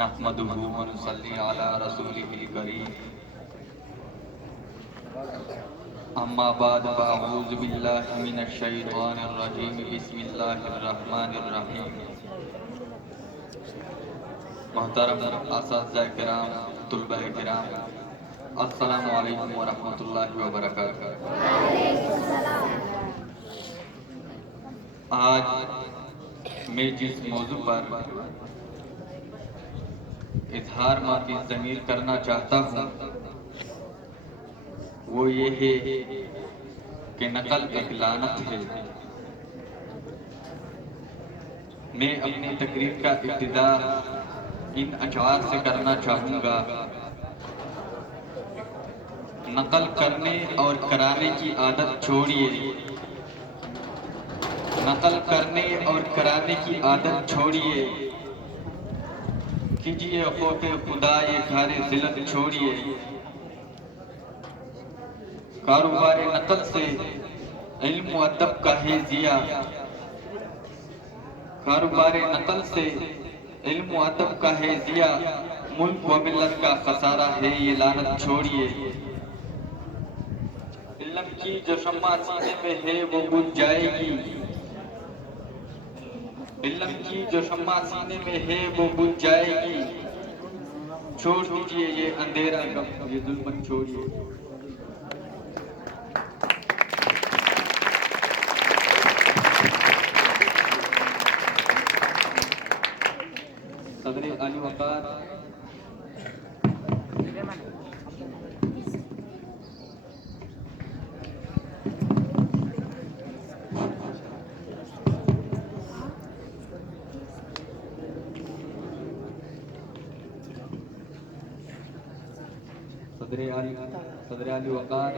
نحمده ونصلي على رسوله الكريم اما بعد فاعوذ باللہ من الشیطان الرجیم بسم اللہ الرحمن الرحیم محترم اساتذہ کرام طلبہ کرام السلام علیکم ورحمۃ اللہ وبرکاتہ۔ آج میں جس موضوع پر اظہار معافی ضمیر کرنا چاہتا ہوں وہ یہ ہے کہ نقل ایک لعنت ہے۔ میں اپنی تقریر کا ابتدا ان اشعار سے کرنا چاہوں گا۔ نقل کرنے اور کرانے کی عادت چھوڑیے، نقل کرنے اور کرانے کی عادت چھوڑیے، کیجیے خوف خدا یہ گھر ذلت چھوڑیے۔ کاروبار نقل سے علم و ادب کا ہے ضیاء، کاروبار نقل سے علم و ادب کا ہے ضیاء، ملک و ملت کا خسارہ ہے یہ لعنت چھوڑیے۔ علم کی جو شمع سینے میں ہے وہ بجھ جائے گی، علم کی جو شمع سینے میں ہے وہ بجھ جائے گی، چھوڑ دیجئے یہ اندھیرا غم یہ ظلمت چھوڑیے۔ صدر علی وقار صدر علی وقار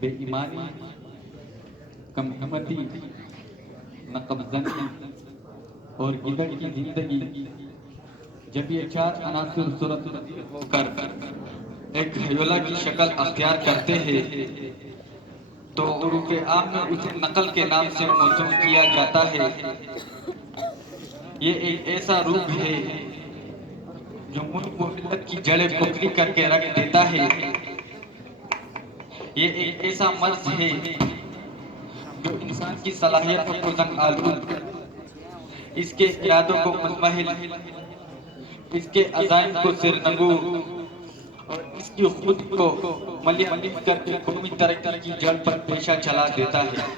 بے ایمانی، کم ہمتی، نقب زنی اور گدڑ کی زندگی جب یہ چار عناصر صورت ہو کر ایک ہیولا کی شکل اختیار کرتے ہیں تو عروف عام میں اسے نقل کے نام سے موسوم کیا جاتا ہے۔ یہ ایک ایسا روپ ہے جو ملک و ملت کی جڑیں کھوکھلی کر کے رکھ دیتا ہے۔ یہ ایک ایسا مرض ہے جو انسان کی صلاحیتوں کو زنگ آلود، اس کے ارادوں کو مزمحل، اس کے عزائم کو سرنگو اور اس کی خود کو ملیح کر کے قومی ترقی کی جڑ پر پیشہ چلا دیتا ہے۔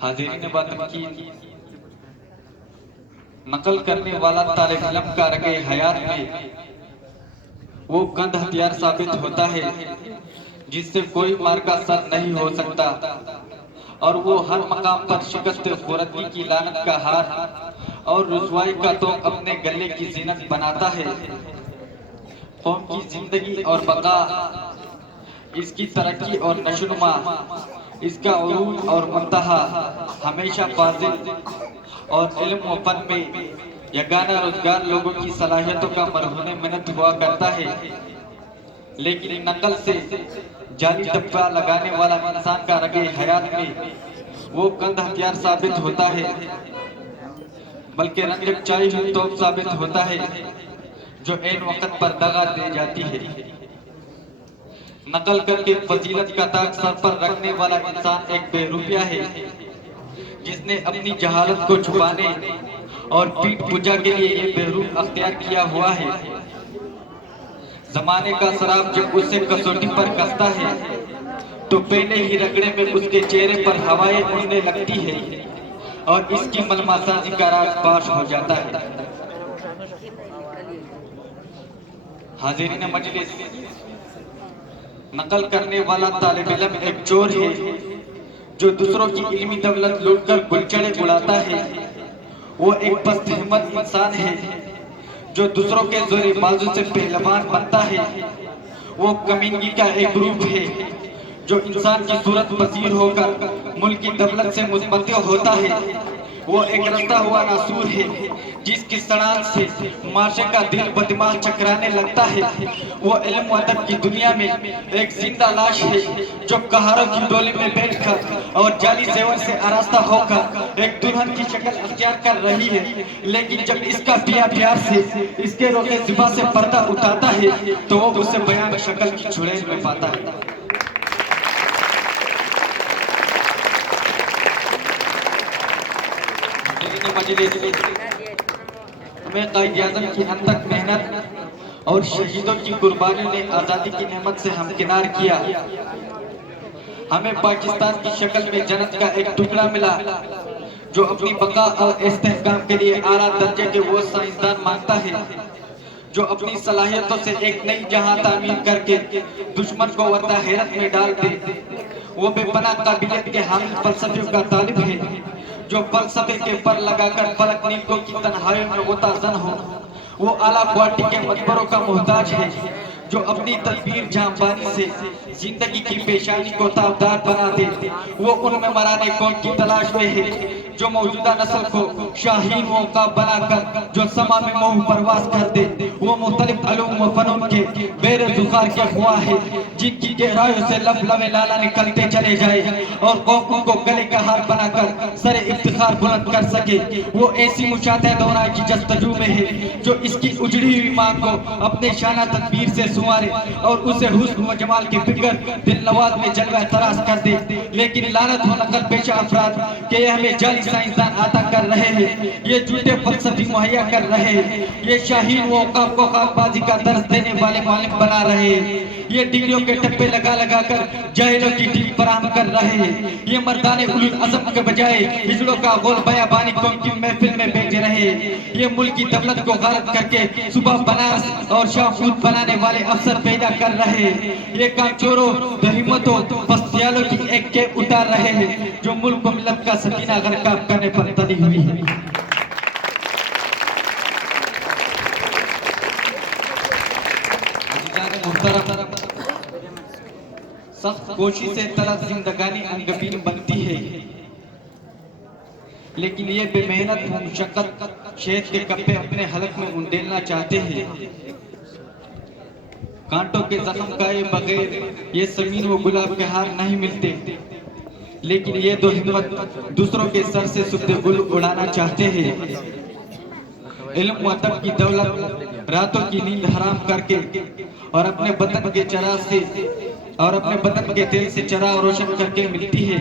حاضرین باتمکین، نقل کرنے والا طالب علم کا رگِ حیات میں وہ گند ہتھیار ثابت ہوتا ہے جس سے کوئی مارکہ سر نہیں ہو سکتا، اور وہ ہر مقام پر شکست خوردگی کی لعنت کا ہار اور رسوائی کا توق اپنے گلے کی زینت بناتا ہے۔ قوم کی زندگی اور بقا، اس کی ترقی اور نشوونما، اس کا عروج اور منتہا ہمیشہ فاضل اور علم و فن میں یگانہ روزگار لوگوں کی صلاحیتوں کا مرہون منت ہوا کرتا ہے، لیکن نقل سے جعلی ٹپا لگانے والا انسان کا رگِ حیات میں وہ گند ہتھیار ثابت ہوتا ہے، بلکہ رنجک چائی ہوئی توپ ثابت ہوتا ہے جو عین وقت پر دغا دے جاتی ہے۔ نقل کر کے فضیلت کا تاج سر پر رکھنے والا انسان ایک بے روپیہ ہے جس نے اپنی جہالت کو چھپانے اور پیٹ پوجا کے لیے یہ بہروپ اختیار کیا ہوا ہے۔ زمانے کا سراب جب اسے کسوٹی پر کستا ہے تو پہلے ہی رگڑے میں اس کے چہرے پر ہوائیں اڑنے لگتی ہے اور اس کی ملمہ سازی کا راز فاش ہو جاتا ہے۔ حاضرین مجلس، نقل کرنے والا طالب علم ایک چور ہے جو دوسروں کی علمی دولت لوٹ کر گلچڑے اڑاتا ہے۔ وہ ایک پست ہمت انسان ہے جو دوسروں کے زور بازو سے پہلوان بنتا ہے۔ وہ کمینگی کا ایک گروپ ہے جو انسان کی صورت پذیر ہو کر ملک کی دولت سے متمتع ہوتا ہے، وہ ایک رستا ہوا ناسور ہے جس کی سڑان سے معاشرے کا دل بدماغ چکرانے لگتا ہے۔ وہ علم و ادب کی دنیا میں ایک زندہ لاش ہے جو قہاروں کی ڈولی میں بیٹھ کر اور جعلی زیور سے آراستہ ہو کر ایک دلہن کی شکل اختیار کر رہی ہے، لیکن جب اس کا پیا پیار سے اس کے روکے زباں سے پردہ اٹھاتا ہے تو وہ اسے بیان شکل کی چھڑیل میں پاتا ہے۔ مجلس ہمیں قائد اعظم کی انتھک محنت اور شہیدوں کی قربانیوں نے آزادی کی نعمت سے ہمکنار کیا۔ ہمیں پاکستان کی شکل میں جنت کا ایک ٹکڑا ملا جو اپنی بقا اور استحکام کے لیے اعلیٰ درجے کے وہ سائنسدان مانگتا ہے جو اپنی صلاحیتوں سے ایک نئی جہاں تعمیر کر کے دشمن کو وردہ حیرت میں ڈال دے۔ وہ بے پناہ قابلیت کے حامل فلسفیوں کا طالب ہے جو فلسفے کے پر لگا کر فلک نیلکوں کی تنہائیوں میں غوطہ زن ہو۔ وہ اعلیٰ کوالٹی کے مقبروں کا محتاج ہے جو اپنی تدبیر جانبانی سے زندگی کی پیشانی کو تابدار بنا دے۔ وہ ان میں مرانے کون کی تلاش میں ہے جو موجودہ نسل کو شاہین و عقاب بنا کر جو سما میں موہ پرواز کر دے۔ وہ مختلف علوم و فنون کے بیر زخار کے خواہ ہے جن کی گہرائیوں سے لب لب لالا نکلتے چلے جائے اور قوم ان کو گلے کا ہار بنا کر سر افتخار بلند کر سکے۔ وہ ایسی مشاہدہ دورہ کی جستجو میں ہے جو اس کی اجڑی ہوئی ماں کو اپنے شانہ تدبیر سے سنوارے اور اسے حسن و جمال کی فکر دل نواز میں جلوہ تراز کر دے۔ لیکن لعنت ہو نقل پیشہ افراد کہ یہ ہمیں جعلی سائنسدان عطا کر رہے ہیں، یہ جھوٹے فلسفی مہیا کر رہے ہیں، یہ شاہین و عقاب کو خاک بازی کا درس دینے والے معلم بنا رہے ہیں، یہ ڈگریوں کے ٹپے لگا لگا کر جاہلوں کی ٹیم فراہم کر رہے ہیں، یہ مردان اولو العزم کے بجائے ہجڑوں کا غول بیابانی قوم کی محفل میں بھیج رہے ہیں، یہ ملک کی دولت کو غارت کر کے صبح بنارس اور شاہپور بنانے والے افسر پیدا کر رہے ہیں، یہ کامچوروں دہمتوں پستیالوں کی ایک کیپ اتار رہے ہیں جو ملک و ملت کا سکینہ غرقاب کرنے پر تلی ہوئی ہے۔ سخت کوشش سے طرح زندگانی انگبین بنتی ہے، لیکن یہ بے محنت و مشقت شہد کے کپے اپنے حلق میں انڈیلنا چاہتے ہیں۔ کانٹوں کے زخم کائے بغیر یہ سمین و گلاب کے ہار نہیں ملتے، لیکن یہ دو ہمت دوسروں کے سر سے سبد گل اڑانا چاہتے ہیں۔ علم و ادب کی دولت راتوں کی نیند حرام کر کے اور اپنے بدن کے چراغ سے اور اپنے بدن کے دل سے چراغ روشن کر کے ملتی ہے،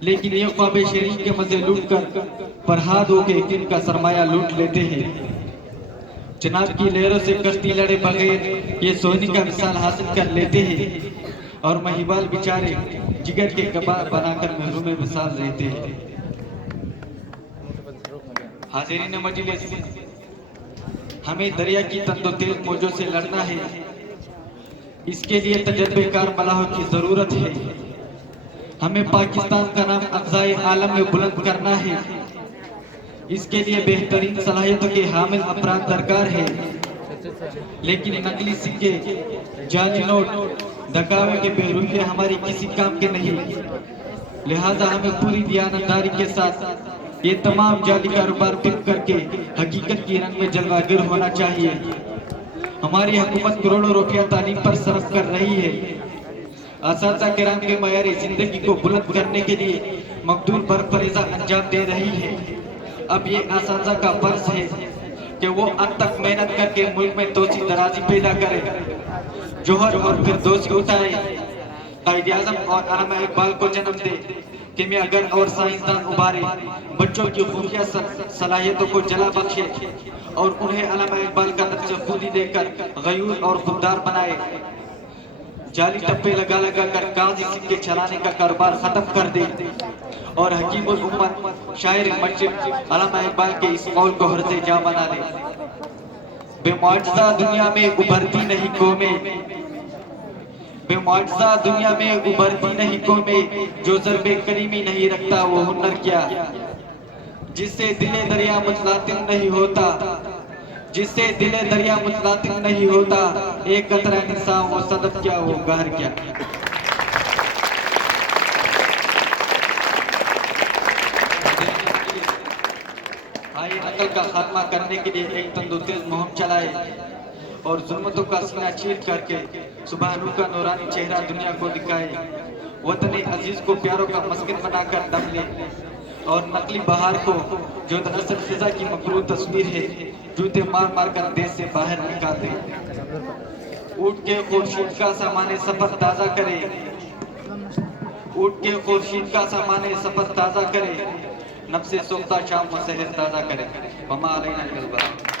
لیکن یہ خواب شیرین کے مزے لوٹ کر فرہاد ہو کے کن کا سرمایہ لوٹ لیتے ہیں۔ جناب کی لہروں سے کشتی لڑے بغیر یہ سونی کا مثال حاصل کر لیتے ہیں اور مہیبال بیچارے جگر کے کباب بنا کر محروم وصال رہتے ہیں۔ حاضرین مجلس، ہمیں دریا کی تند و تیز موجوں سے لڑنا ہے، اس کے لیے تجربے کار ملاحوں کی ضرورت ہے۔ ہمیں پاکستان کا نام اقصائے عالم میں بلند کرنا ہے، اس کے لیے بہترین صلاحیتوں کے حامل افراد درکار ہے، لیکن نقلی سکے، جعلی نوٹ، دکھاوے کے بے رویے ہماری کسی کام کے نہیں۔ لہٰذا ہمیں پوری دیانتداری کے ساتھ یہ تمام جعلی کاروبار پک کر کے حقیقت کی رنگ میں جلوہ گر ہونا چاہیے۔ ہماری حکومت کروڑوں روپیہ تعلیم پر صرف کر رہی ہے، اساتذہ کرام کے معیار زندگی کو بلند کرنے کے لیے مقدور برفریضہ انجام دے رہی ہے۔ اب یہ اساتذہ کا فرض ہے کہ وہ انتھک محنت کر کے ملک میں توسیع درازی پیدا کرے، جوہر اور فردوسی اٹھائے، قائد اعظم اور علامہ اقبال کو جنم دے، کیمیاگر اور سائنسدان ابھارے، بچوں کی خفیہ صلاحیتوں کو جلا بخشے اور انہیں علامہ اقبال کا نقش خودی دے کر غیور اور خوددار بنائے، جعلی ٹپے لگا لگا کر کاغذی سکے چلانے کا کاروبار ختم کر دے اور حکیم الامت شاعر مشرق علامہ اقبال کے اس قول کو حرز جا بنا دے۔ بے معجزہ دنیا میں ابھرتی نہیں قومیں، بے معجزہ دنیا میں ابھرتی نہیں قومیں، جو ضرب کریمی نہیں رکھتا وہ ہنر کیا، جس سے دل دریا متلاطم نہیں ہوتا، جس سے دل دریا متلاطم نہیں ہوتا، ایک قطرہ انسان وہ صدف کیا وہ گہر کیا۔ آئے نقل کا خاتمہ کرنے کے لیے ایک تندوتیز مہم چلائے اور ظلمتوں کا سینہ چیر کر کے صبح نور کا نورانی چہرہ دنیا کو دکھائے. وطن عزیز کو پیاروں کا مسکن بنا کر دم لے اور نقلی بہار کو جو دراصل خزاں کی مکروہ تصویر ہے جوتے مار مار کر دیش سے باہر نکال دے. اٹھ کے خورشید کا سامان سفر تازہ کرے, اٹھ کے خورشید کا سامان سفر تازہ کرے, نفس سوختہ شام و سحر تازہ کرے. وما علینا الا البلاغ.